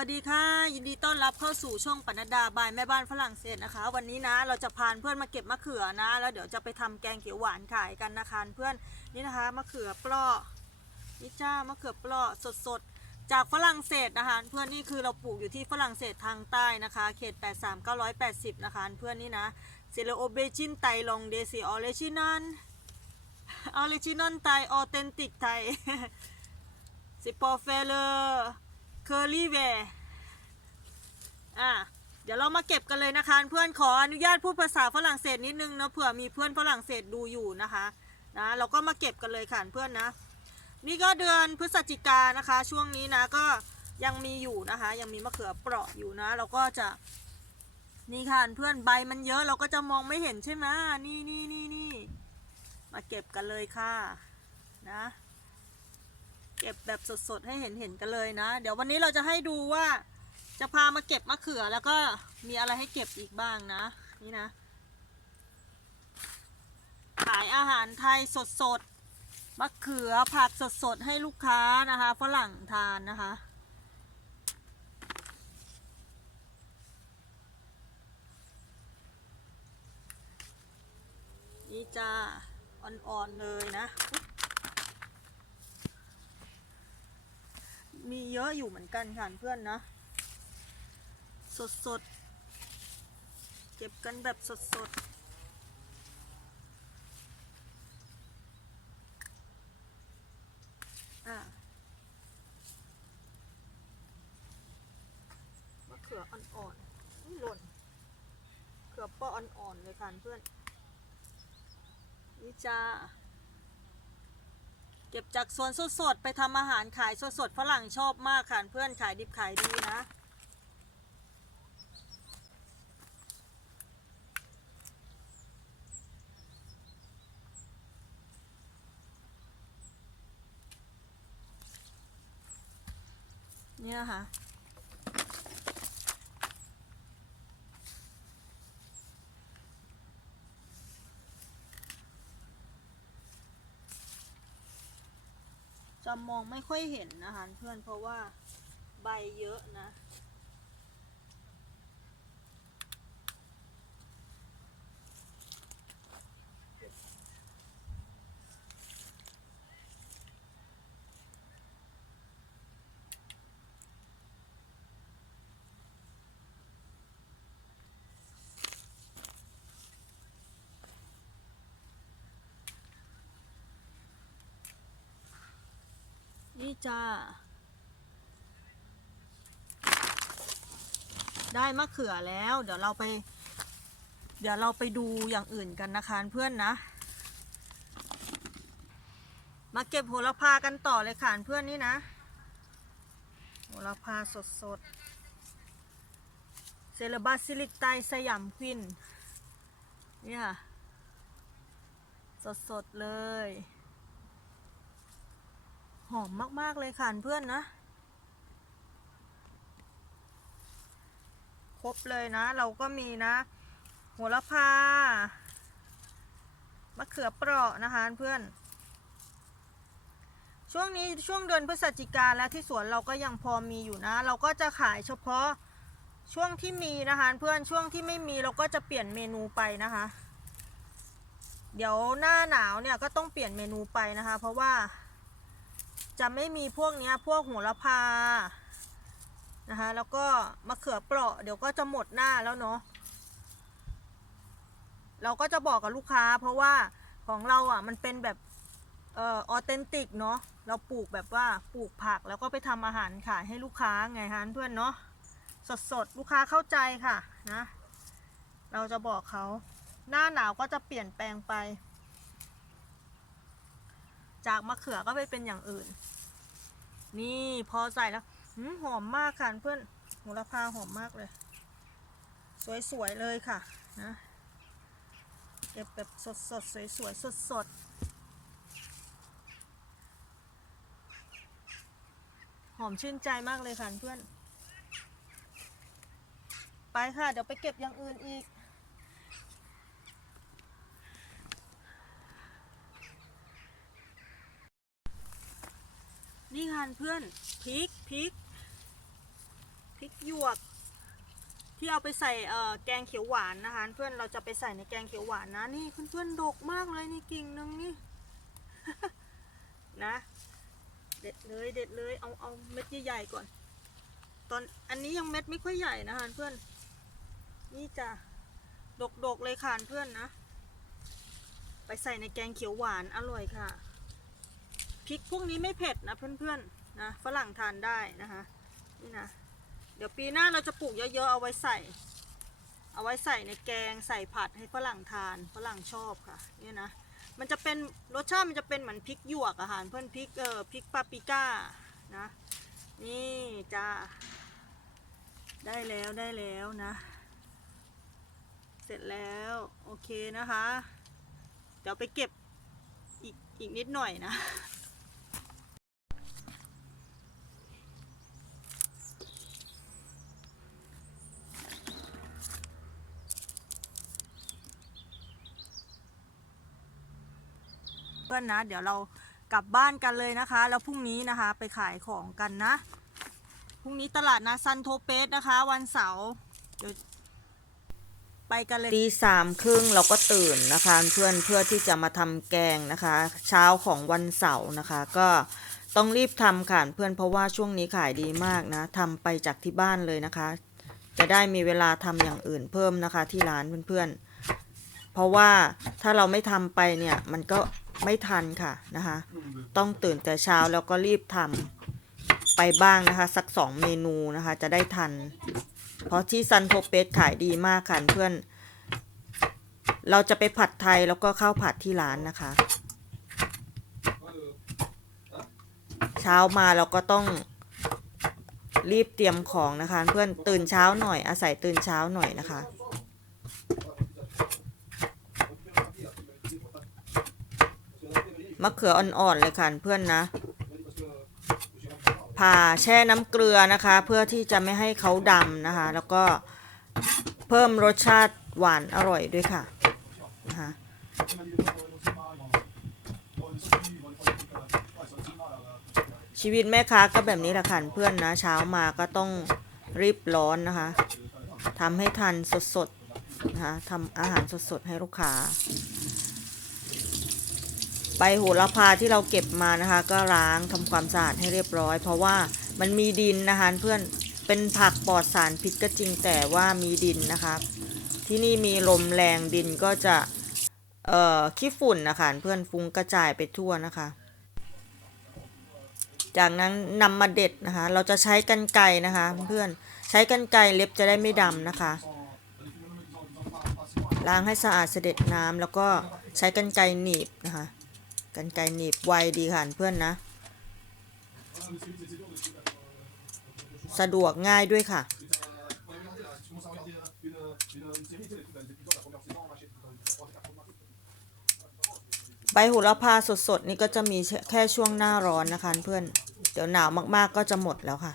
วัสดีค่ะ ยินดีต้อนรับเข้าสู่ช่องปนัดดาบายแม่บ้านฝรั่งเศสนะคะ วันนี้นะเราจะพาเพื่อนมาเก็บมะเขือนะ แล้วเดี๋ยวจะไปทำแกงเขียวหวานขายกันนะคะเพื่อนนี่นะคะมะเขือเปราะนี่จ้ามะเขือเปราะสดๆ จากฝรั่งเศสนะคะ เพื่อนนี่คือเราปลูกอยู่ที่ฝรั่งเศสทางใต้นะคะ เขต 83 980 นะคะ เพื่อนนี่นะเซเลโอเบจินไตลองเดซิออเลชินันออเลชินันไตออเทนติกไทยสิปอเฟเลอร์ เคอรี่เวอะเดี๋ยวเรามาเก็บกันเลยนะคะ เพื่อนขออนุญาตพูดภาษาฝรั่งเศสนิดนึงนะเผื่อมีเพื่อนฝรั่งเศสดูอยู่นะคะนะเราก็มาเก็บกันเลยค่ะเพื่อนนะ นี่ก็เดือนพฤศจิกานะคะ ช่วงนี้นะก็ยังมีอยู่นะคะ ยังมีมะเขือเปราะอยู่นะ เราก็จะ นี่ค่ะเพื่อนใบมันเยอะเราก็จะมองไม่เห็นใช่ไหมนี่นี่นี่นี่มาเก็บกันเลยค่ะ นะ เก็บแบบสดๆให้เห็นเห็นๆกันเลยนะ เดี๋ยววันนี้เราจะให้ดูว่า จะพามาเก็บมะเขือแล้วก็มีอะไรให้เก็บอีกบ้างนะ นี่นะ ขายอาหารไทยสดๆมะเขือผักสดๆให้ลูกค้านะคะฝรั่งทานนะคะนี่จ้าอ่อนๆเลยนะ มีเยอะอยู่เหมือนกันค่ะเพื่อนนะ สดสดๆเก็บกันแบบสดสดๆอะมะเขืออ่อนๆนี่หล่นเขือเปาะอ่อนๆเลยค่ะเพื่อนนี่จ้า เก็บจากสวนสดๆ ไปทำอาหารขายสดๆ ฝรั่งชอบมากค่ะเพื่อนขายดิบขายดีนะ เนี่ยค่ะ จะมองไม่ค่อยเห็นนะคะเพื่อนเพราะว่าใบเยอะนะ จ้า ได้มะเขือแล้ว เดี๋ยวเราไป เดี๋ยวเราไปดูอย่างอื่นกันนะคะเพื่อนนะ มาเก็บโหระพากันต่อเลยค่ะเพื่อนนี่นะ โหระพาสดสดเซเลบาซิลิกไตสยามควิน เนี่ย สดสดเลย หอมมาก ๆ เลยค่ะเพื่อนนะ ครบเลยนะ เราก็มีนะโหระพามะเขือเปราะนะคะเพื่อน ช่วงนี้ช่วงเดือนพฤศจิกาแล้วที่สวนเราก็ยังพอมีอยู่นะ เราก็จะขายเฉพาะช่วงที่มีนะคะเพื่อนช่วงที่ไม่มีเราก็จะเปลี่ยนเมนูไปนะคะ เดี๋ยวหน้าหนาวเนี่ยก็ต้องเปลี่ยนเมนูไปนะคะ เพราะว่า จะไม่มีพวกเนี้ยพวกโหระพานะคะแล้วก็มะเขือเปราะเดี๋ยวก็จะหมดหน้าแล้วเนาะเราก็จะบอกกับลูกค้า เพราะว่าของเราอะมันเป็นแบบเอ่อออเทนติกเนาะเราปลูกแบบว่าปลูกผักแล้วก็ไปทำอาหารขายให้ลูกค้าไงฮะเพื่อนเนาะสดๆลูกค้าเข้าใจค่ะนะ เราจะบอกเขาหน้าหนาวก็จะเปลี่ยนแปลงไป จากมะเขือก็ไปเป็นอย่างอื่น นี่พอใส่แล้วหืมหอมมากค่ะเพื่อนโหระพาหอมมากเลย สวยๆเลยค่ะนะเก็บแบบสดๆสวยๆสดๆหอมชื่นใจมากเลยค่ะเพื่อน ไปค่ะ เดี๋ยวไปเก็บอย่างอื่นอีก นี่ค่ะเพื่อนพริกพริกพริกหยวก ที่เอาไปใส่เอแกงเขียวหวานนะคะ เพื่อนเราจะไปใส่ในแกงเขียวหวานนะนี่เพื่อนๆดกมากเลยนี่กิ่งนึงนี่นะ เด็ดเลยเด็ดเลยเอาเอาเม็ดใหญ่ๆก่อน ตอนอันนี้ยังเม็ดไม่ค่อยใหญ่นะคะเพื่อน นี่จะดกๆเลยค่ะเพื่อนนะ ไปใส่ในแกงเขียวหวานอร่อยค่ะ พริกพวกนี้ไม่เผ็ดนะเพื่อนๆนะฝรั่งทานได้นะคะนี่นะเดี๋ยวปีหน้าเราจะปลูกเยอะๆเอาไว้ใส่ เอาไว้ใส่ในแกงใส่ผัดให้ฝรั่งทานฝรั่งชอบค่ะเนี่ยนะมันจะเป็นรสชาติมันจะเป็นเหมือนพริกหยวกอาหารเพื่อนพริกเออพริกปาปริก้านะนี่จ้าได้แล้วได้แล้วนะ เสร็จแล้วโอเคนะคะ เดี๋ยวไปเก็บอีกอีกนิดหน่อยนะ เพื่อนนะ เดี๋ยวเรากลับบ้านกันเลยนะคะ แล้วพรุ่งนี้นะคะไปขายของกันนะ พรุ่งนี้ตลาดนาซันโทเปสนะคะ วันเสาร์เดี๋ยวไปกันเลยตีสามครึ่งเราก็ตื่นนะคะ เพื่อนเพื่อที่จะมาทำแกงนะคะ เช้าของวันเสาร์นะคะ ก็ต้องรีบทำค่ะเพื่อนเพราะว่าช่วงนี้ขายดีมากนะทำไปจากที่บ้านเลยนะคะ จะได้มีเวลาทำอย่างอื่นเพิ่มนะคะ ที่ร้านเพื่อนๆเพราะว่าถ้าเราไม่ทำไปเนี่ยมันก็ ไม่ทันค่ะนะคะ ต้องตื่นแต่เช้าแล้วก็รีบทำไปบ้างนะคะ สักสองเมนูนะคะ จะได้ทัน เพราะที่ซันโทเปสขายดีมากค่ะเพื่อน เราจะไปผัดไทยแล้วก็ข้าวผัดที่ร้านนะคะ เช้ามาเราก็ต้องรีบเตรียมของนะคะ เพื่อนตื่นเช้าหน่อยอาศัยตื่นเช้าหน่อยนะคะ มะเขืออ่อนๆเลยค่ะเพื่อนนะผ่าแช่น้ำเกลือนะคะ เพื่อที่จะไม่ให้เขาดำนะคะ แล้วก็เพิ่มรสชาติหวานอร่อยด้วยค่ะนะคะชีวิตแม่ค้าก็แบบนี้แหละค่ะเพื่อนนะ เช้ามาก็ต้องรีบร้อนนะคะทำให้ทันสดๆนะคะทำอาหารสดๆให้ลูกค้า ใบโหระพาที่เราเก็บมานะคะ ก็ล้างทำความสะอาดให้เรียบร้อย เพราะว่ามันมีดินนะคะเพื่อนเป็นผักปลอดสารพิษก็จริงแต่ว่ามีดินนะคะ ที่นี่มีลมแรงดินก็จะเอ่อขี้ฝุ่นนะคะเพื่อนฟุ้งกระจายไปทั่วนะคะ จากนั้นนำมาเด็ดนะคะ เราจะใช้กันไกนะคะ เพื่อนใช้กันไกเล็บจะได้ไม่ดำนะคะล้างให้สะอาดเสด็จน้ำแล้วก็ใช้กันไกหนีบนะคะ กันไกหนีบไวดีค่ะเพื่อนนะ สะดวกง่ายด้วยค่ะ ใบโหระพาสดๆ นี่ก็จะมีแค่ช่วงหน้าร้อนนะคะเพื่อน เดี๋ยวหนาวมากๆก็จะหมดแล้วค่ะ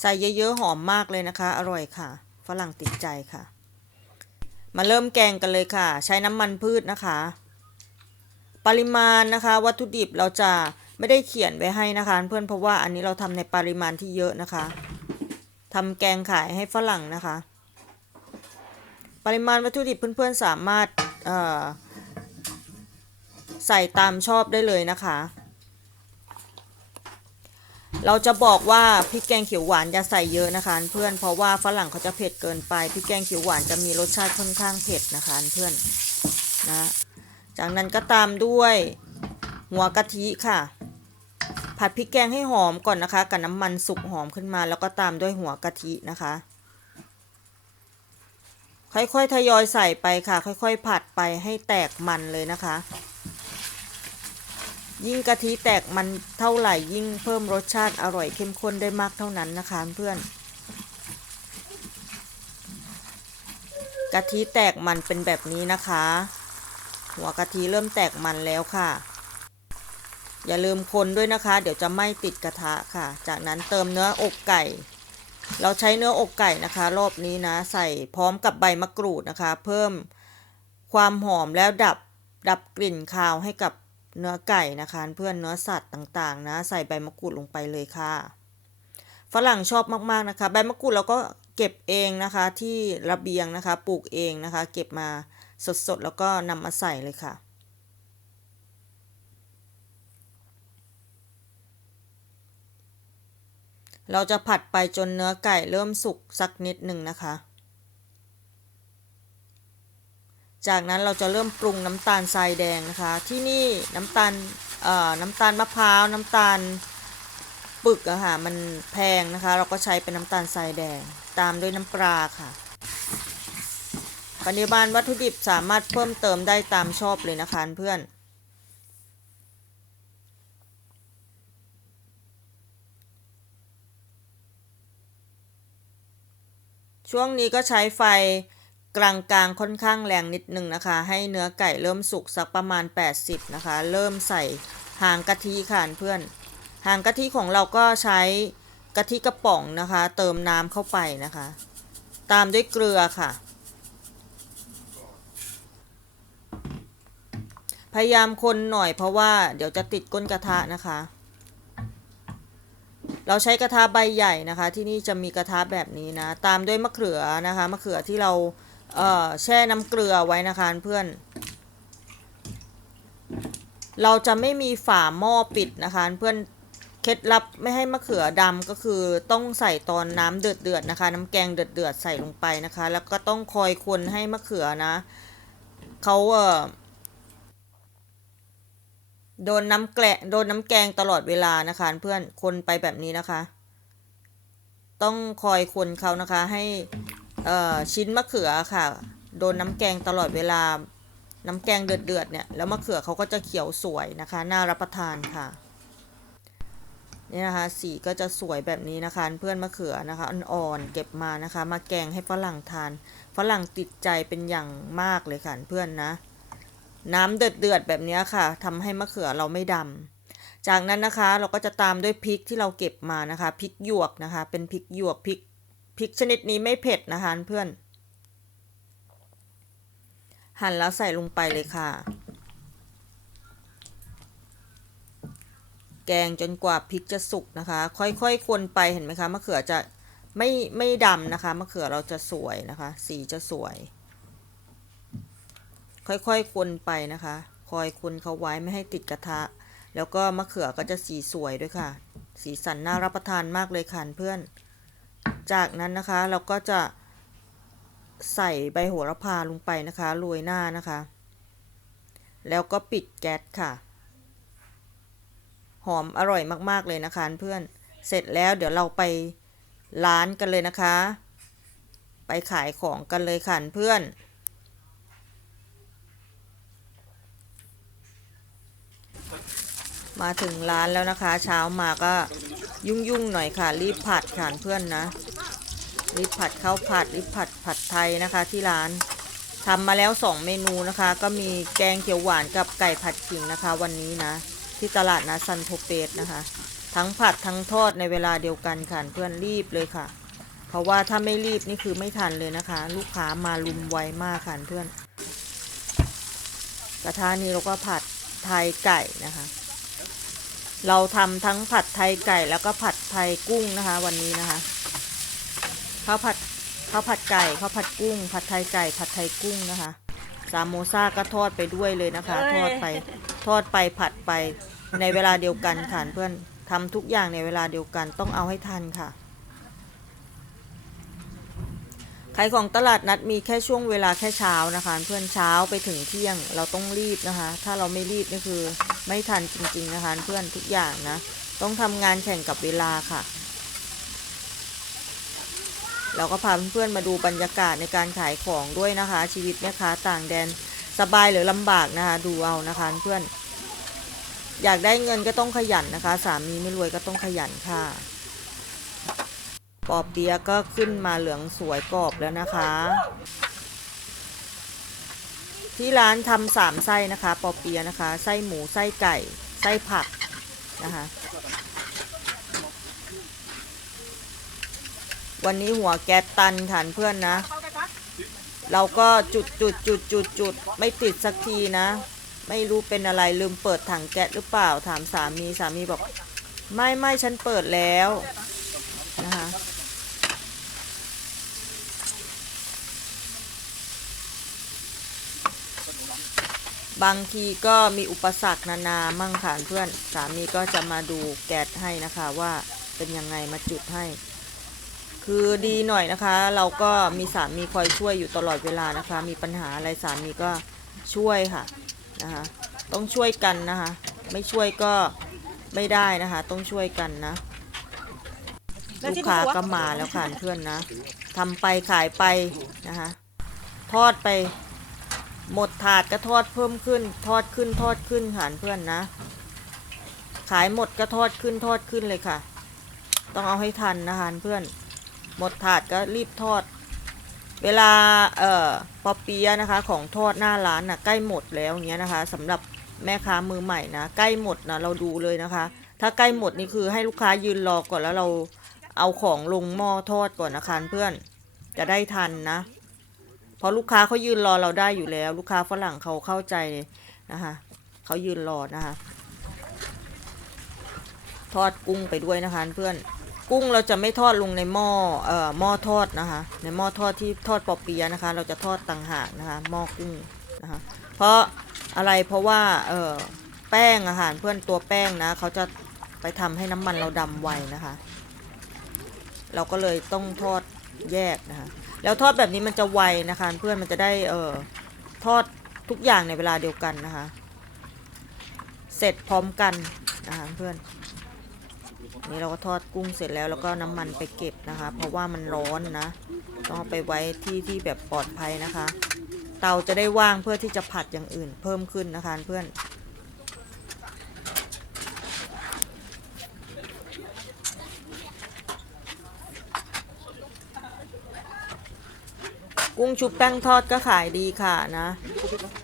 ใส่เยอะๆหอมมากเลยนะคะ อร่อยค่ะ ฝรั่งติดใจค่ะ มาเริ่มแกงกันเลยค่ะ ใช้น้ำมันพืชนะคะ ปริมาณนะคะ วัตถุดิบเราจะไม่ได้เขียนไว้ให้นะคะ เพื่อนเพราะว่าอันนี้เราทำในปริมาณที่เยอะนะคะ ทำแกงขายให้ฝรั่งนะคะ ปริมาณวัตถุดิบเพื่อนๆสามารถใส่ตามชอบได้เลยนะคะ เราจะบอกว่าพริกแกงเขียวหวานอย่าใส่เยอะนะคะเพื่อนเพราะว่าฝรั่งเขาจะเผ็ดเกินไปพริกแกงเขียวหวานจะมีรสชาติค่อนข้างเผ็ดนะคะเพื่อนนะจากนั้นก็ตามด้วยหัวกะทิค่ะ ผัดพริกแกงให้หอมก่อนนะคะ กับน้ำมันสุกหอมขึ้นมา แล้วก็ตามด้วยหัวกะทินะคะ ค่อยๆทยอยใส่ไปค่ะ ค่อยๆ ผัดไปให้แตกมันเลยนะคะ ยิ่งกะทิแตกมันเท่าไหร่ยิ่งเพิ่มรสชาติอร่อยเข้มข้นได้มากเท่านั้นนะคะเพื่อนกะทิแตกมันเป็นแบบนี้นะคะ หัวกะทิเริ่มแตกมันแล้วค่ะ อย่าลืมคนด้วยนะคะ เดี๋ยวจะไม่ติดกระทะค่ะ จากนั้นเติมเนื้ออกไก่ เราใช้เนื้ออกไก่นะคะ รอบนี้นะ ใส่พร้อมกับใบมะกรูดนะคะ เพิ่มความหอมแล้วดับดับกลิ่นคาวให้กับเนื้อไก่นะคะ เพื่อนเนื้อสัตว์ต่างๆ นะ ใส่ใบมะกรูดลงไปเลยค่ะฝรั่งชอบมากๆนะคะ ใบมะกรูดเราก็เก็บเองนะคะที่ระเบียงนะคะ ปลูกเองนะคะ เก็บมาสดๆ แล้วก็นำมาใส่เลยค่ะ เราจะผัดไปจนเนื้อไก่เริ่มสุกสักนิดหนึ่งนะคะ จากนั้นเราจะเริ่มปรุงน้ำตาลทรายแดงนะคะ ที่นี่น้ำตาลเอ่อน้ำตาลมะพร้าวน้ำตาลปึกอะค่ะมันแพงนะคะ เราก็ใช้เป็นน้ำตาลทรายแดง ตามด้วยน้ำปลาค่ะปริมาณวัตถุดิบสามารถเพิ่มเติมได้ตามชอบเลยนะคะเพื่อน ช่วงนี้ก็ใช้ไฟกลางๆค่อนข้างแรงนิดนึงนะคะ ให้เนื้อไก่เริ่มสุกสักประมาณ 80 นะคะ เริ่มใส่หางกะทิค่ะเพื่อน หางกะทิของเราก็ใช้กะทิกระป๋องนะคะ เติมน้ำเข้าไปนะคะ ตามด้วยเกลือค่ะ พยายามคนหน่อยเพราะว่าเดี๋ยวจะติดก้นกระทะนะคะ เราใช้กระทะใบใหญ่นะคะ ที่นี่จะมีกระทะแบบนี้นะ ตามด้วยมะเขือนะคะมะเขือที่เราเแช่น้ำเกลือไว้นะคะเพื่อน เราจะไม่มีฝาหม้อปิดนะคะเพื่อนเคล็ดลับไม่ให้มะเขือดำก็คือต้องใส่ตอนน้ำเดือดเดือดๆนะคะ น้ำแกงเดือดเดือดๆใส่ลงไปนะคะ แล้วก็ต้องคอยคนให้มะเขือนะเขาเออ โดนน้ำแกะโดนน้ำแกงตลอดเวลานะคะ เพื่อนคนไปแบบนี้นะคะ ต้องคอยคนเขานะคะให้เอ่อชิ้นมะเขือค่ะ โดนน้ำแกงตลอดเวลา น้ำแกงเดือดๆเนี่ยแล้วมะเขือเขาก็จะเขียวสวยนะคะ น่ารับประทานค่ะนี่นะคะสีก็จะสวยแบบนี้นะคะเพื่อนมะเขือนะคะอ่อนๆเก็บมานะคะ มาแกงให้ฝรั่งทาน ฝรั่งติดใจเป็นอย่างมากเลยค่ะเพื่อนนะ น้ำเดือดเดือดๆแบบนี้ค่ะทำให้มะเขือเราไม่ดำจากนั้นนะคะเราก็จะตามด้วยพริกที่เราเก็บมานะคะพริกหยวกนะคะ เป็นพริกหยวกพริกพริกชนิดนี้ไม่เผ็ดนะคะเพื่อน หั่นแล้วใส่ลงไปเลยค่ะ แกงจนกว่าพริกจะสุกนะคะ ค่อยๆคนไปเห็นไหมคะมะเขือจะไม่ไม่ดำนะคะมะเขือเราจะสวยนะคะ สีจะสวย ค่อยๆคนไปนะคะ คอยคนเขาไว้ไม่ให้ติดกระทะ แล้วก็มะเขือก็จะสีสวยด้วยค่ะ สีสันน่ารับประทานมากเลยค่ะเพื่อน จากนั้นนะคะเราก็จะใส่ใบโหระพาลงไปนะคะโรยหน้านะคะ แล้วก็ปิดแก๊สค่ะ หอมอร่อยมากๆเลยนะคะเพื่อน เสร็จแล้วเดี๋ยวเราไปร้านกันเลยนะคะ ไปขายของกันเลยค่ะเพื่อน มาถึงร้านแล้วนะคะ เช้ามาก็ยุ่งๆหน่อยค่ะ รีบผัดค่ะเพื่อนนะรีบผัดข้าวผัดรีบผัดผัดไทยนะคะ ที่ร้านทำมาแล้วสองเมนูนะคะ ก็มีแกงเขียวหวานกับไก่ผัดขิงนะคะ วันนี้นะ ที่ตลาดนะซันโทเปสนะคะ ทั้งผัดทั้งทอดในเวลาเดียวกันค่ะเพื่อนรีบเลยค่ะ เพราะว่าถ้าไม่รีบนี่คือไม่ทันเลยนะคะ ลูกค้ามาลุมไวมากค่ะเพื่อน กระทะนี้เราก็ผัดไทยไก่นะคะ เราทำทั้งผัดไทยไก่แล้วก็ผัดไทยกุ้งนะคะ วันนี้นะคะข้าวผัดข้าวผัดไก่ข้าวผัดกุ้ง ผัดไทยไก่ผัดไทยกุ้งนะคะซามโมซ่าก็ทอดไปด้วยเลยนะคะ ทอดไปทอดไปผัดไปในเวลาเดียวกันค่ะเพื่อนทำทุกอย่างในเวลาเดียวกันต้องเอาให้ทันค่ะ ขายของตลาดนัดมีแค่ช่วงเวลาแค่เช้านะคะ เพื่อนเช้าไปถึงเที่ยงเราต้องรีบนะคะ ถ้าเราไม่รีบนี่คือไม่ทันจริง ๆ นะคะ เพื่อนทุกอย่างนะ ต้องทำงานแข่งกับเวลาค่ะ เราก็พาเพื่อนๆมาดูบรรยากาศในการขายของด้วยนะคะ ชีวิตแม่ค้าต่างแดนสบายหรือลำบากนะคะ ดูเอานะคะเพื่อน อยากได้เงินก็ต้องขยันนะคะ สามีไม่รวยก็ต้องขยันค่ะ ปอเปียก็ขึ้นมาเหลืองสวยกรอบแล้วนะคะ ที่ร้านทำสามไส้นะคะ ปอเปียนะคะ ไส้หมูไส้ไก่ไส้ผักนะคะ วันนี้หัวแก๊สตันค่ะเพื่อนนะ เราก็จุดจุดจุดจุดจุดไม่ติดสักทีนะ ไม่รู้เป็นอะไรลืมเปิดถังแก๊สหรือเปล่าถามสามีสามีบอก ไม่ไม่ฉันเปิดแล้วนะคะ บางทีก็มีอุปสรรคนานามั่งค่ะเพื่อนสามีก็จะมาดูแก๊สให้นะคะว่าเป็นยังไงมาจุดให้ คือดีหน่อยนะคะ เราก็มีสามีคอยช่วยอยู่ตลอดเวลานะคะ มีปัญหาอะไรสามีก็ช่วยค่ะนะคะต้องช่วยกันนะคะ ไม่ช่วยก็ไม่ได้นะคะ ต้องช่วยกันนะลูกค้าก็มาแล้วค่ะเพื่อนนะทำไปขายไปนะคะทอดไป หมดถาดก็ทอดเพิ่มขึ้น ทอดขึ้นทอดขึ้นค่ะเพื่อนนะ ขายหมดก็ทอดขึ้นทอดขึ้นเลยค่ะ ต้องเอาให้ทันนะคะเพื่อน หมดถาดก็รีบทอด เวลาเอ่อปอเปียะนะคะ ของทอดหน้าร้านน่ะใกล้หมดแล้วเงี้ยนะคะสำหรับแม่ค้ามือใหม่นะใกล้หมดนะเราดูเลยนะคะ ถ้าใกล้หมดนี่คือให้ลูกค้ายืนรอก่อนแล้วเราเอาของลงหม้อทอดก่อนนะคะเพื่อนจะได้ทันนะ เพราะลูกค้าเขายืนรอเราได้อยู่แล้ว ลูกค้าฝรั่งเขาเข้าใจนะคะเขายืนรอนะคะทอดกุ้งไปด้วยนะคะเพื่อนกุ้งเราจะไม่ทอดลงในหม้อเอ่อหม้อทอดนะคะ ในหม้อทอดที่ทอดปอเปียะนะคะ เราจะทอดต่างหากนะคะหม้อกุ้งนะคะเพราะอะไรเพราะว่าเอ่อแป้งอาหารเพื่อนตัวแป้งนะเขาจะไปทำให้น้ำมันเราดำไวนะคะ เราก็เลยต้องทอดแยกนะคะ แล้วทอดแบบนี้มันจะไวนะคะ เพื่อนมันจะได้เอ่อทอดทุกอย่างในเวลาเดียวกันนะคะ เสร็จพร้อมกันนะคะเพื่อนนี่เราก็ทอดกุ้งเสร็จแล้วแล้วก็น้ำมันไปเก็บนะคะ เพราะว่ามันร้อนนะ ต้องเอาไปไว้ที่ที่แบบปลอดภัยนะคะ เตาจะได้ว่างเพื่อที่จะผัดอย่างอื่นเพิ่มขึ้นนะคะเพื่อน กุ้งชุบแป้งทอดก็ขายดีค่ะนะ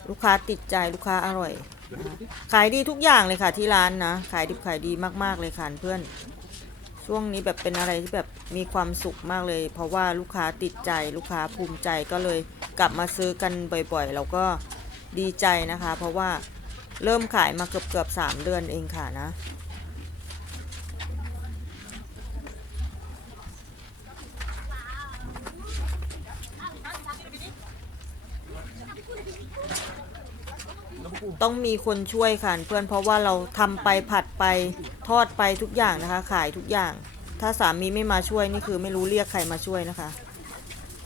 ลูกค้าติดใจลูกค้าอร่อยนะขายดีทุกอย่างเลยค่ะที่ร้านนะ ขายดิบขายดีมากๆเลยค่ะเพื่อน ช่วงนี้แบบเป็นอะไรที่แบบมีความสุขมากเลย เพราะว่าลูกค้าติดใจลูกค้าภูมิใจก็เลยกลับมาซื้อกันบ่อยๆ เราก็ดีใจนะคะ เพราะว่าเริ่มขายมาเกือบเกือบๆสามเดือนเองค่ะนะ ต้องมีคนช่วยค่ะเพื่อนเพราะว่าเราทำไปผัดไปทอดไปทุกอย่างนะคะ ขายทุกอย่าง ถ้าสามีไม่มาช่วยนี่คือไม่รู้เรียกใครมาช่วยนะคะ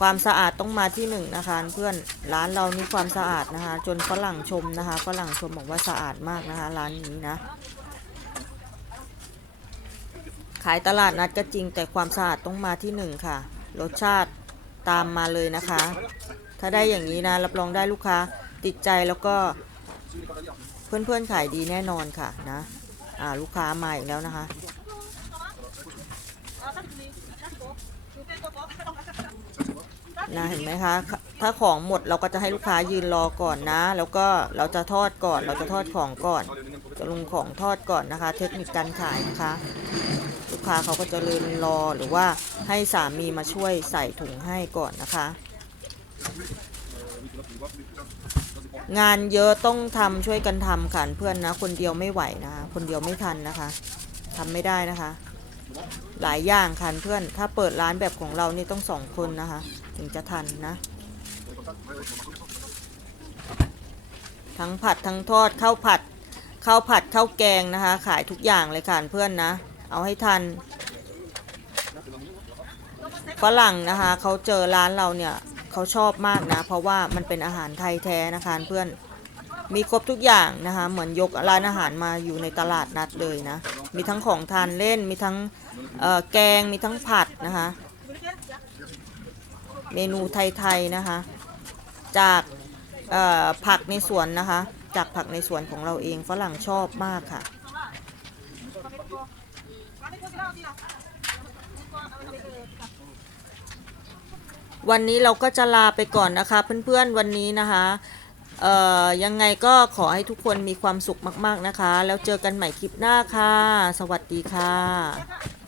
ความสะอาดต้องมาที่หนึ่งนะคะ เพื่อนร้านเรานี่ความสะอาดนะคะ จนฝรั่งชมนะคะฝรั่งชมบอกว่าสะอาดมากนะคะ ร้านนี้นะ ขายตลาดนัดก็จริงแต่ความสะอาดต้องมาที่หนึ่งค่ะ รสชาติตามมาเลยนะคะ ถ้าได้อย่างนี้นะรับรองได้ลูกค้าติดใจแล้วก็ เพื่อนๆขายดีแน่นอนค่ะนะ อ่าลูกค้ามาอีกแล้วนะคะ นะเห็นไหมคะ ถ้าของหมดเราก็จะให้ลูกค้ายืนรอก่อนนะ แล้วก็เราจะทอดก่อน เราจะทอดของก่อนจะลงของทอดก่อนนะคะ เทคนิคการขายนะคะ ลูกค้าเขาก็จะเลืนรอหรือว่าให้สามีมาช่วยใส่ถุงให้ก่อนนะคะ งานเยอะต้องทำช่วยกันทำค่ะเพื่อนนะ คนเดียวไม่ไหวนะคะคนเดียวไม่ทันนะคะทำไม่ได้นะคะ หลายอย่างค่ะเพื่อน ถ้าเปิดร้านแบบของเรานี่ต้องสองคนนะคะ ถึงจะทันนะ ทั้งผัดทั้งทอดข้าวผัดข้าวผัดข้าวแกงนะคะ ขายทุกอย่างเลยค่ะเพื่อนนะ เอาให้ทันฝรั่งนะคะเขาเจอร้านเราเนี่ย เขาชอบมากนะ เพราะว่ามันเป็นอาหารไทยแท้นะคะเพื่อนมีครบทุกอย่างนะคะเหมือนยกร้านอาหารมาอยู่ในตลาดนัดเลยนะ มีทั้งของทานเล่นมีทั้งแกงมีทั้งผัดนะคะ เมนูไทยๆนะคะ จากผักในสวนนะคะ จากผักในสวนของเราเองฝรั่งชอบมากค่ะ วันนี้เราก็จะลาไปก่อนนะคะ เพื่อนๆวันนี้นะคะเอ่อยังไงก็ขอให้ทุกคนมีความสุขมาก ๆนะคะ แล้วเจอกันใหม่คลิปหน้าค่ะ สวัสดีค่ะ